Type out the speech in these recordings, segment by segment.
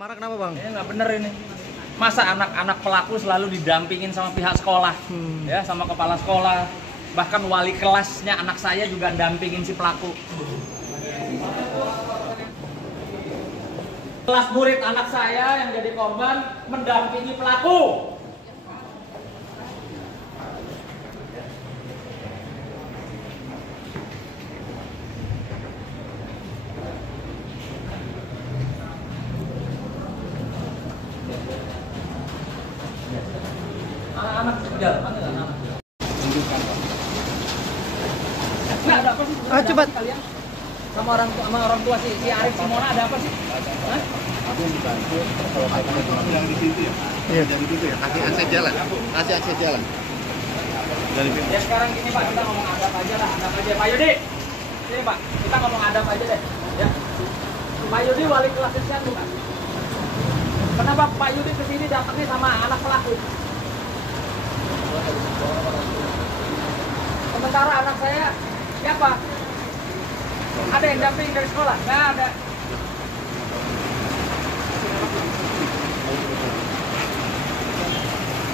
marah kenapa bang? Ini nggak bener ini. Masa anak-anak pelaku selalu didampingin sama pihak sekolah, ya, sama kepala sekolah, bahkan wali kelasnya anak saya juga dampingin si pelaku. Kelas murid anak saya yang jadi korban mendampingi pelaku. Anak-anak sekedar, mana anak? Nggak ada apa sih? Coba Kalian sama orang tua si Arif Simona ada apa sih? Hah? Aku yang dibantu kalau yang di situ ya. Iya. Dari situ ya. Kasih akses jalan. Kasih akses jalan. Dari situ. Ya sekarang gini Pak, kita ngomong adab aja lah, adab aja. Pak Yudi, sini Pak, kita ngomong adab aja deh. Ya. Pak Yudi wali kelas kesian bukan? Kenapa Pak Yudi kesini datangnya sama anak pelaku? Sementara anak saya siapa? Ada yang damping dari sekolah? Nggak ada.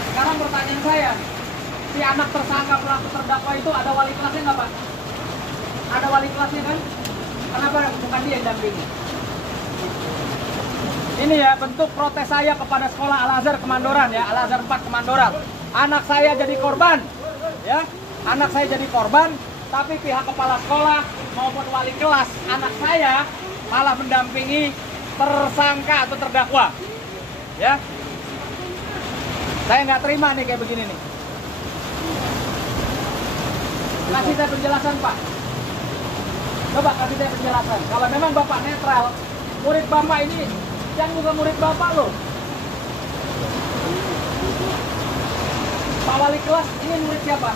Sekarang pertanyaan saya, si anak tersangka pelaku terdakwa itu ada wali kelasnya nggak Pak? Ada wali kelasnya kan? Kenapa bukan dia yang dampingi? Ini ya bentuk protes saya kepada sekolah Al-Azhar Kemandoran ya, Al-Azhar 4 Kemandoran. Anak saya jadi korban, ya, anak saya jadi korban, tapi pihak kepala sekolah maupun wali kelas anak saya malah mendampingi tersangka atau terdakwa, ya. Saya nggak terima nih kayak begini nih. Kasih saya penjelasan Pak. Coba kasih saya penjelasan. Kalau memang Bapak netral, murid Bapak ini yang bukan murid Bapak loh. Pak wali kelas, ini murid siapa?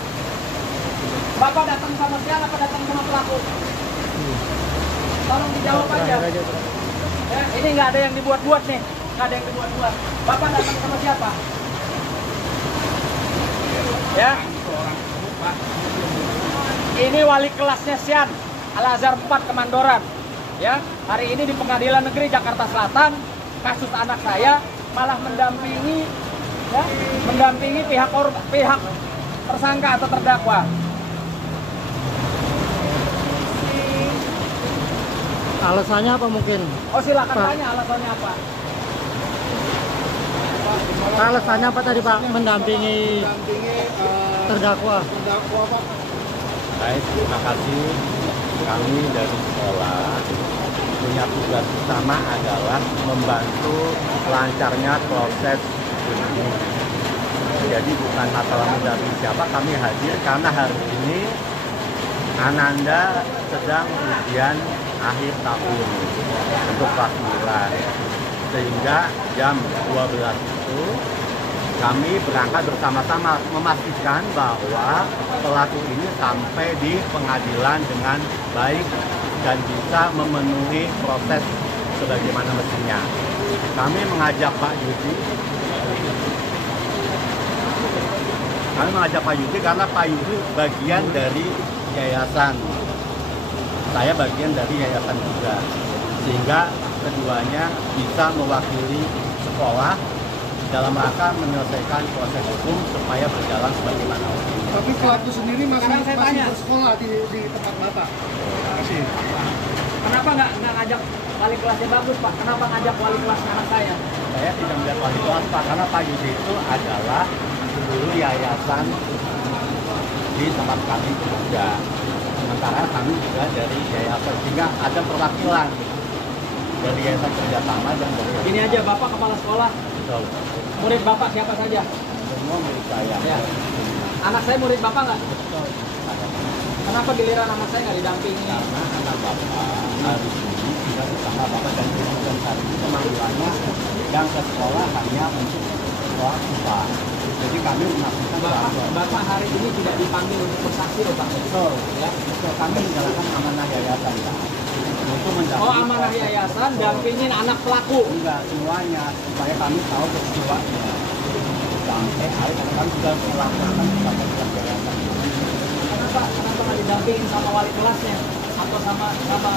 Bapak datang sama siapa, apa datang sama pelaku? Tolong dijawab aja. Ya, ini nggak ada yang dibuat-buat nih, nggak ada yang dibuat-buat. Bapak datang sama siapa? Ya. Ini wali kelasnya Sian, Al-Azhar 4 Kemandoran. Ya, hari ini di Pengadilan Negeri Jakarta Selatan, kasus anak saya malah mendampingi, ya, mendampingi pihak tersangka atau terdakwa. Alasannya apa mungkin? Oh silakan Pak, tanya alasannya apa? alasannya apa tadi Pak? Mendampingi terdakwa. Baik, terima kasih. Kami dari sekolah punya tugas utama adalah membantu lancarnya proses ini. Jadi bukan masalah mendampingi siapa, kami hadir karena hari ini Ananda sedang ujian akhir tahun untuk kelas 9. Sehingga jam 12 itu kami berangkat bersama-sama memastikan bahwa pelaku ini sampai di pengadilan dengan baik dan bisa memenuhi proses sebagaimana mestinya. Kami mengajak Pak Yudi. Karena Pak Yudi bagian dari yayasan. Saya bagian dari yayasan juga. Sehingga keduanya bisa mewakili sekolah dalam rangka menyelesaikan proses hukum supaya berjalan sebagaimana mestinya. Tapi pelaku sendiri masih tanya. bersekolah di tempat Bapak. Masih. Kenapa nggak ngajak wali kelasnya bagus Pak? Kenapa ngajak wali kelas anak saya? Saya tidak melihat wali kelas Pak, karena Pak Yudi itu adalah dulu yayasan di tempat kami juga. Sementara kami juga dari yayasan, sehingga ada perwakilan dari yayasan kerjasama dan dari Ini aja Bapak kepala sekolah, betul. murid Bapak siapa saja? Semua milik saya. Ya. Anak saya murid Bapak nggak? Betul. Kenapa giliran anak saya nggak didampingi? Karena anak Bapak hari ini tidak bersama Bapak dan Ibu, dan hari ini pemanggilannya yang ke sekolah hanya untuk sekolah upah. Jadi kami memastikan bahwa Bapak hari ini tidak dipanggil untuk bersaksi loh Pak. betul, ya, betul. Kami menjalankan amanah yayasan ya. Untuk mendampingi Oh amanah proses. yayasan Betul. dampingin anak pelaku. Enggak semuanya, supaya kami tahu peristiwanya. Sampai hari ini kami sudah melaksanakan beberapa yayasan. Kenapa nggak didampingin sama wali kelasnya? atau sama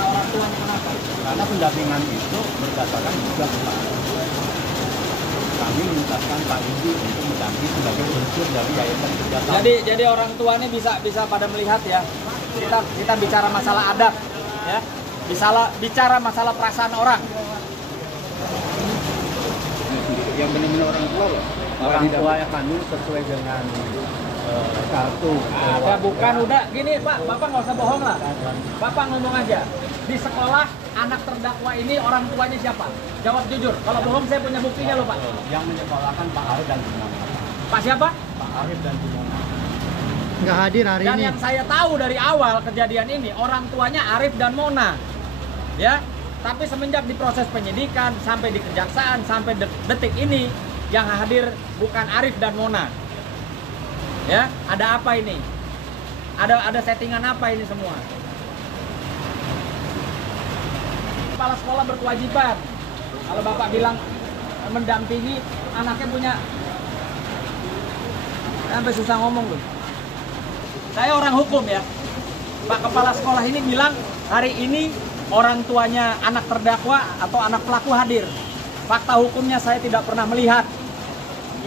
orang tuanya kenapa? Karena pendampingan itu berdasarkan juga kepada kami memintakan Pak Ibu untuk mendampingi sebagai unsur dari yayasan kerjasama. Jadi orang tua ini bisa pada melihat ya. Kita bicara masalah adat ya. Bicara masalah perasaan orang. Yang benar-benar orang tua loh. Orang tua yang kandung sesuai dengan kartu. Ada bukan udah gini Pak, Bapak nggak usah bohong lah. Bapak ngomong aja. Di sekolah anak terdakwa ini orang tuanya siapa? Jawab jujur. Kalau bohong saya punya buktinya loh Pak. Yang menyekolahkan Pak Arif dan Simona. Pak siapa? Pak Arif dan Simona. Nggak hadir hari Dan ini. yang saya tahu dari awal kejadian ini orang tuanya Arif dan Mona. Ya. Tapi semenjak diproses penyidikan sampai di kejaksaan sampai detik ini yang hadir bukan Arif dan Mona. Ya, ada apa ini? Ada settingan apa ini semua? Kepala sekolah berkewajiban. Kalau Bapak bilang mendampingi anaknya punya sampai susah ngomong tuh. Saya orang hukum ya. Pak Kepala Sekolah ini bilang hari ini orang tuanya anak terdakwa atau anak pelaku hadir. Fakta hukumnya saya tidak pernah melihat.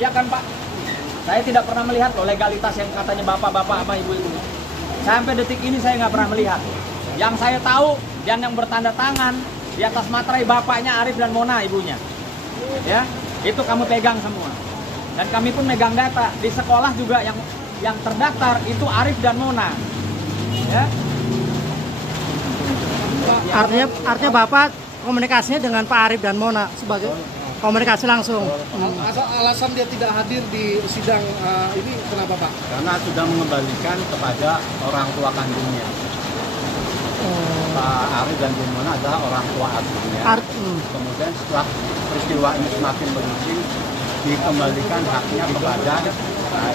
Iya kan Pak? Saya tidak pernah melihat loh legalitas yang katanya bapak-bapak sama ibu-ibu. Sampai detik ini saya nggak pernah melihat. Yang saya tahu yang bertanda tangan di atas materai bapaknya Arif dan Mona ibunya. Ya, itu kamu pegang semua. Dan kami pun megang data di sekolah juga yang terdaftar itu Arif dan Mona. Ya. Artinya Bapak komunikasinya dengan Pak Arif dan Mona sebagai komunikasi langsung. Alasan dia tidak hadir di sidang ini kenapa Pak? Karena sudah mengembalikan kepada orang tua kandungnya. Pak Arif dan Simona adalah orang tua asuhnya. Kemudian setelah peristiwa ini semakin berujung, dikembalikan haknya kepada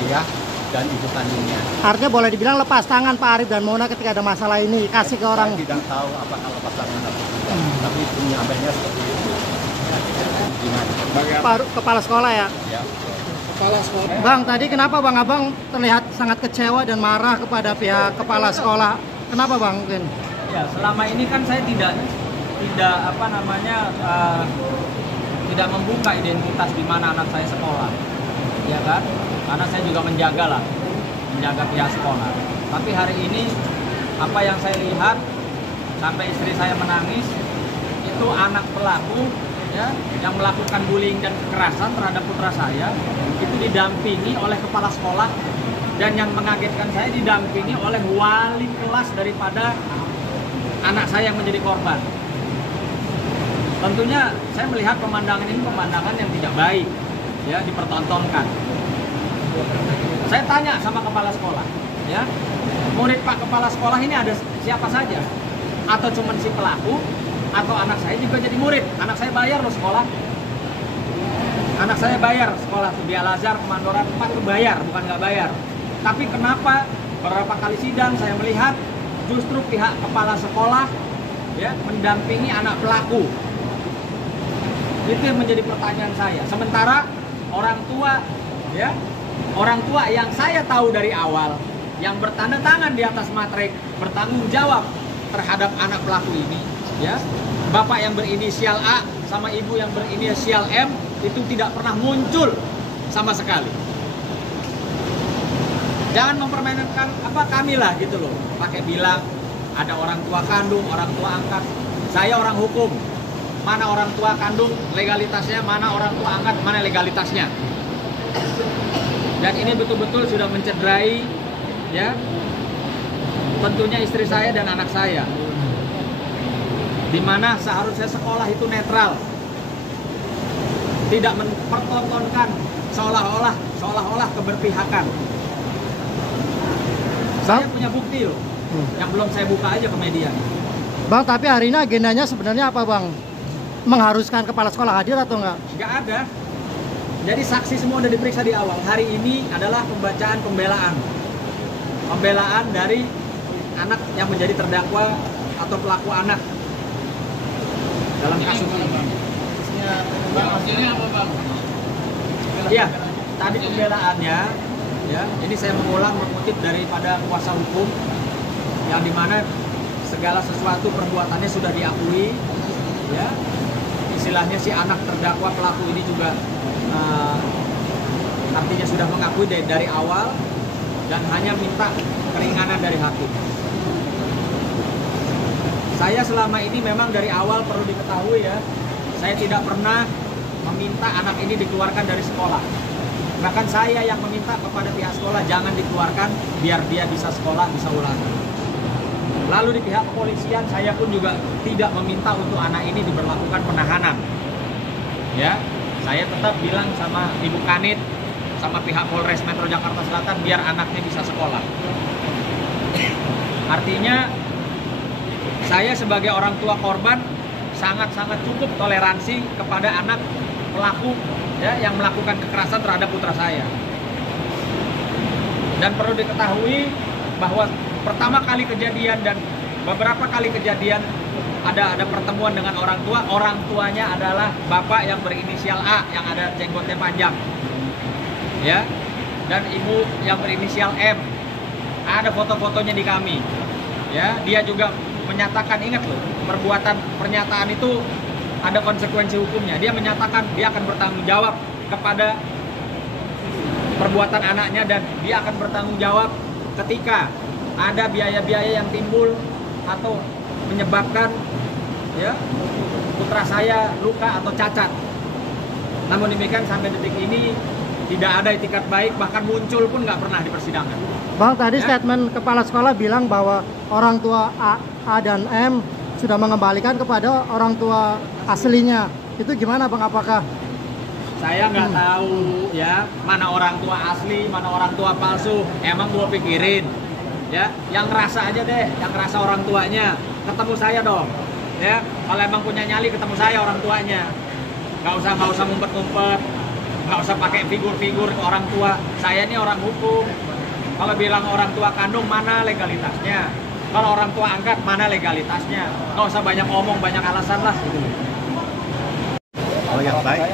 ayah dan ibu kandungnya. Artinya boleh dibilang lepas tangan Pak Arif dan Mona ketika ada masalah ini, kasih ke orang. Saya tidak tahu apakah lepas tangan atau tidak, tapi penyampainya seperti itu. Kepala sekolah ya. Ya. Kepala sekolah. Bang, tadi kenapa Bang Abang terlihat sangat kecewa dan marah kepada pihak kepala sekolah? Kenapa Bang mungkin? Ya, selama ini kan saya tidak tidak membuka identitas di mana anak saya sekolah. Ya kan? Karena saya juga menjaga pihak sekolah. Tapi hari ini apa yang saya lihat sampai istri saya menangis itu anak pelaku ya yang melakukan bullying dan kekerasan terhadap putra saya itu didampingi oleh kepala sekolah dan yang mengagetkan saya didampingi oleh wali kelas daripada anak saya yang menjadi korban. Tentunya saya melihat pemandangan ini pemandangan yang tidak baik ya dipertontonkan. Saya tanya sama kepala sekolah ya, murid Pak Kepala Sekolah ini ada siapa saja? Atau cuma si pelaku? Atau anak saya juga jadi murid? Anak saya bayar loh sekolah. Anak saya bayar sekolah di Al-Azhar Kemandoran 4 itu bayar, bukan nggak bayar. Tapi kenapa beberapa kali sidang saya melihat justru pihak kepala sekolah ya mendampingi anak pelaku? Itu yang menjadi pertanyaan saya. Sementara orang tua ya, orang tua yang saya tahu dari awal yang bertanda tangan di atas materai bertanggung jawab terhadap anak pelaku ini ya, bapak yang berinisial A sama ibu yang berinisial M itu tidak pernah muncul sama sekali. Jangan mempermainkan kami lah gitu loh, pakai bilang ada orang tua kandung, orang tua angkat. Saya orang hukum, mana orang tua kandung legalitasnya, mana orang tua angkat, mana legalitasnya. Dan ini betul-betul sudah mencederai ya tentunya istri saya dan anak saya, di mana seharusnya sekolah itu netral, tidak mempertontonkan seolah-olah keberpihakan. Saya punya bukti loh, yang belum saya buka aja ke media. Bang, tapi hari ini agendanya sebenarnya apa Bang? Mengharuskan kepala sekolah hadir atau enggak? Nggak ada. Jadi saksi semua udah diperiksa di awal. Hari ini adalah pembacaan pembelaan. Pembelaan dari anak yang menjadi terdakwa atau pelaku anak dalam kasus ini. Hasilnya apa Bang? Iya, tadi pembelaannya ya, ini saya mengutip daripada kuasa hukum yang dimana segala sesuatu perbuatannya sudah diakui, ya. Istilahnya si anak terdakwa pelaku ini juga artinya sudah mengakui dari awal dan hanya minta keringanan dari hakim. Saya selama ini memang dari awal perlu diketahui ya, saya tidak pernah meminta anak ini dikeluarkan dari sekolah. Bahkan saya yang meminta kepada pihak sekolah jangan dikeluarkan biar dia bisa sekolah, bisa ulang. Lalu di pihak kepolisian saya pun juga tidak meminta untuk anak ini diberlakukan penahanan. Ya, saya tetap bilang sama Ibu Kanit, sama pihak Polres Metro Jakarta Selatan biar anaknya bisa sekolah. Artinya saya sebagai orang tua korban sangat-sangat cukup toleransi kepada anak pelaku ya yang melakukan kekerasan terhadap putra saya. Dan perlu diketahui bahwa pertama kali kejadian dan beberapa kali kejadian ada pertemuan dengan orang tuanya adalah bapak yang berinisial A yang ada jenggotnya panjang. Ya. Dan ibu yang berinisial M. Ada foto-fotonya di kami. Ya, dia juga menyatakan, ingat loh, pernyataan itu ada konsekuensi hukumnya. Dia menyatakan dia akan bertanggung jawab kepada perbuatan anaknya dan dia akan bertanggung jawab ketika ada biaya-biaya yang timbul atau menyebabkan ya putra saya luka atau cacat. Namun demikian sampai detik ini tidak ada itikat baik, bahkan muncul pun nggak pernah di persidangan. Bang, tadi statement kepala sekolah bilang bahwa orang tua A dan M sudah mengembalikan kepada orang tua aslinya. Itu gimana Bang? Apakah? Saya nggak tahu ya mana orang tua asli, mana orang tua palsu. Emang gua pikirin ya, yang ngerasa aja deh, yang ngerasa orang tuanya. Ketemu saya dong. Ya, kalau emang punya nyali ketemu saya orang tuanya. Nggak usah ngumpet-ngumpet. Nggak usah pakai figur-figur ke orang tua. Saya ini orang hukum. Kalau bilang orang tua kandung, mana legalitasnya? Kalau orang tua angkat, mana legalitasnya? Nggak usah banyak ngomong, banyak alasan lah. Oh ya, baik.